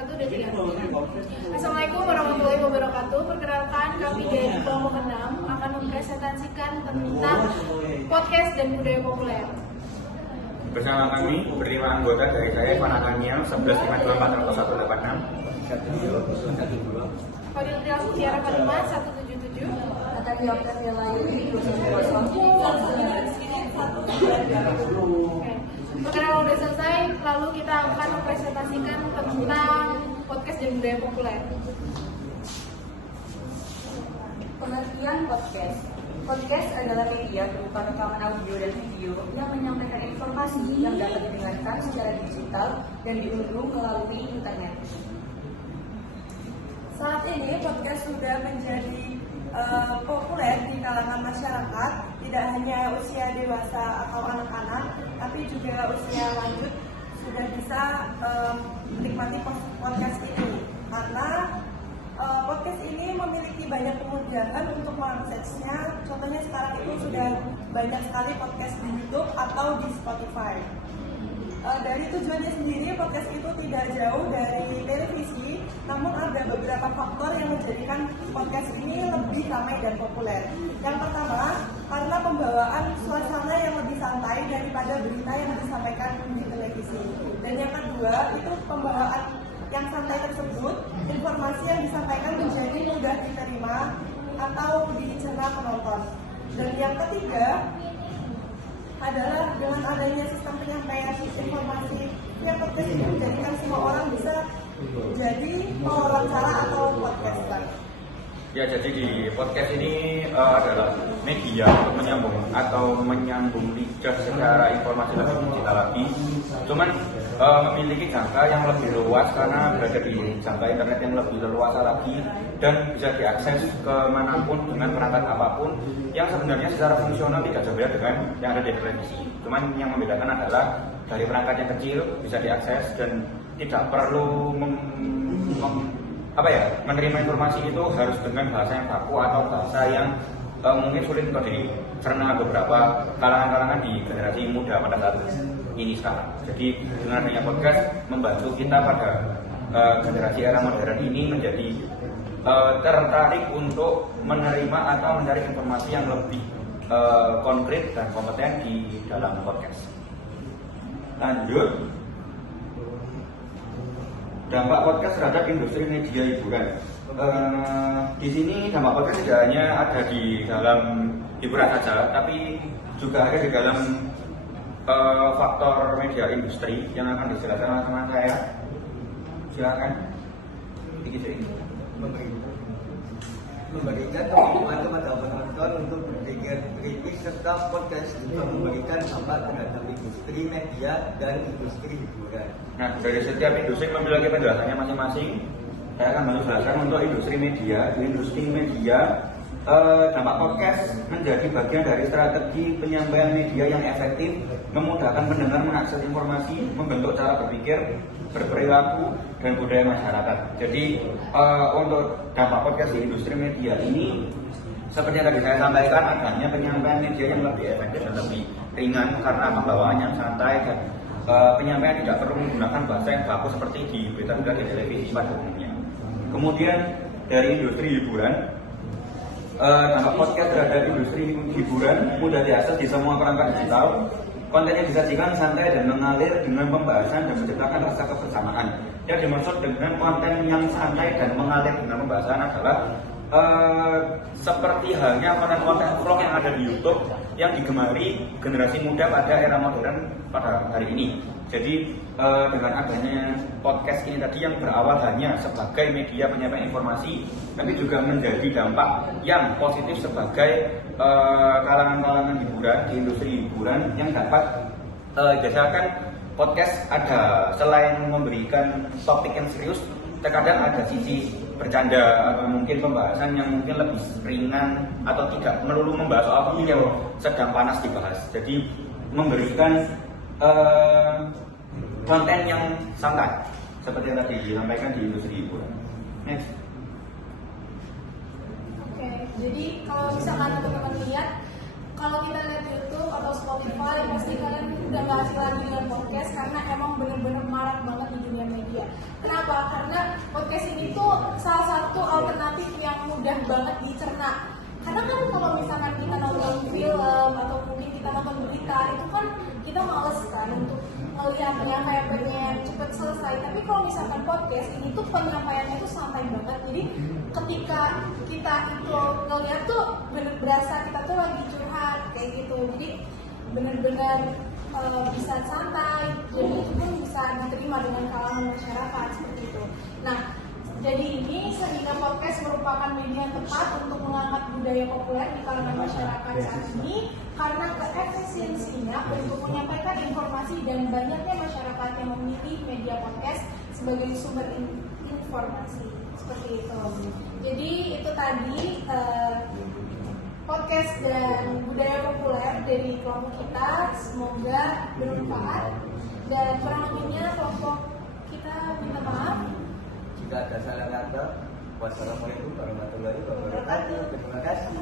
Satu, dua, tiga. Assalamualaikum warahmatullahi wabarakatuh. Perkenalkan, kami dari kelompok 6 akan mempresentasikan tentang podcast dan budaya populer. Bersama kami berlima anggota dari saya, Panataniel 11524186. Koordinator Tiara Kalima 177. Natania Octavia Yudi 210. Perkenalan udah selesai, lalu kita akan mempresentasikan tentang podcast dan budaya populer. Pengertian podcast. Podcast adalah media berupa rekaman audio dan video yang menyampaikan informasi yang dapat didengarkan secara digital dan diunduh melalui internet. Saat ini podcast sudah menjadi populer di kalangan masyarakat, tidak hanya usia dewasa atau anak-anak, tapi juga usia lanjut sudah bisa menikmati podcast ini. Karena podcast ini memiliki banyak kemudahan untuk mengaksesnya. Contohnya sekarang itu sudah banyak sekali podcast di YouTube atau di Spotify. Dari tujuannya sendiri, podcast itu tidak jauh dari televisi, namun ada beberapa faktor yang menjadikan podcast ini lebih ramai dan populer. Yang pertama, karena pembawaan suasana yang lebih santai daripada berita yang disampaikan di televisi. Dan yang kedua, itu pembawaan yang santai tersebut, informasi yang disampaikan menjadi mudah diterima atau dicerna penonton. Dan yang ketiga adalah dengan adanya sistem penyampaian informasi yang podcast ini menjadikan semua orang bisa jadi pewawancara atau podcaster. Ya, jadi di podcast ini adalah media untuk menyambung lidah secara informasi lebih digital lagi. Cuman memiliki jangka yang lebih luas karena berada di jangka internet yang lebih leluasa lagi dan bisa diakses kemanapun dengan perangkat apapun yang sebenarnya secara fungsional tidak jauh beda dengan yang ada di televisi. Cuman yang membedakan adalah dari perangkat yang kecil bisa diakses dan tidak perlu menerima informasi itu harus dengan bahasa yang baku atau bahasa yang mungkin sulit untuk dicerna beberapa kalangan-kalangan di generasi muda pada saat ini sekarang. Jadi dengan adanya podcast membantu kita pada generasi era modern ini menjadi tertarik untuk menerima atau mencari informasi yang lebih konkret dan kompeten di dalam podcast. Lanjut. Dampak podcast terhadap industri media hiburan. Di sini dampak podcast tidak hanya ada di dalam hiburan saja, tapi juga ada di dalam faktor media industri yang akan dijelaskan oleh teman saya. Silakan. Memberikan dukungan kepada penonton untuk berpikir kritis serta podcast juga memberikan dampak terhadap industri media dan industri hiburan. Nah, dari setiap industri memiliki penjelasannya masing-masing. Saya akan menjelaskan untuk industri media. Di industri media, dampak podcast menjadi bagian dari strategi penyampaian media yang efektif, memudahkan pendengar mengakses informasi, membentuk cara berpikir, berperilaku, dan budaya masyarakat. Jadi untuk dampak podcast di industri media ini, seperti yang tadi saya sampaikan, adanya penyampaian media yang lebih efektif dan lebih ringan karena pembawaannya santai dan penyampaian tidak perlu menggunakan bahasa yang baku seperti di berita-berita di televisi pada umumnya. Kemudian dari industri hiburan, dampak podcast terhadap industri hiburan mudah diakses di semua perangkat digital. Konten yang disajikan santai dan mengalir dengan pembahasan dan menciptakan rasa kebersamaan. Yang dimaksud dengan konten yang santai dan mengalir dengan pembahasan adalah seperti halnya konten-konten vlog yang ada di YouTube yang digemari generasi muda pada era modern pada hari ini. Jadi dengan adanya podcast ini tadi yang berawal hanya sebagai media penyampaian informasi, tapi juga menjadi dampak yang positif sebagai kalangan-kalangan hiburan di industri hiburan yang dapat dirasakan podcast ada selain memberikan topik yang serius, terkadang ada sisi bercanda atau mungkin pembahasan yang mungkin lebih ringan atau tidak melulu membahas soal topik yang sedang panas dibahas. Jadi memberikan konten yang santai seperti yang tadi disampaikan di industri hiburan. Next. Oke, jadi kalau misalkan teman-teman lihat, kalau kita lihat YouTube atau Spotify, pasti kalian udah nggak asing lagi dengan podcast karena emang bener-bener marak banget di dunia media. Kenapa? Karena alternatif yang mudah banget dicerna. Karena kan kalau misalkan kita nonton film atau mungkin kita nonton berita itu kan kita males kan untuk melihatnya kayak pengen cepet selesai. Tapi kalau misalkan podcast ini tuh penyampaiannya tuh santai banget. Jadi ketika kita itu ngeliat tuh bener berasa kita tuh lagi curhat kayak gitu. Jadi bener-bener bisa santai, jadi itu pun bisa diterima dengan kalangan masyarakat seperti itu. Nah, jadi ini sehingga podcast merupakan media yang tepat untuk mengangkat budaya populer di kalangan masyarakat saat ini karena keefisiensinya untuk menyampaikan informasi dan banyaknya masyarakat yang memilih media podcast sebagai sumber informasi seperti itu. Jadi itu tadi podcast dan budaya populer dari kelompok kita, semoga bermanfaat dan kurang lebihnya kelompok kita minta maaf. Jika ada salah kata, wassalamualaikum warahmatullahi wabarakatuh. Terima kasih.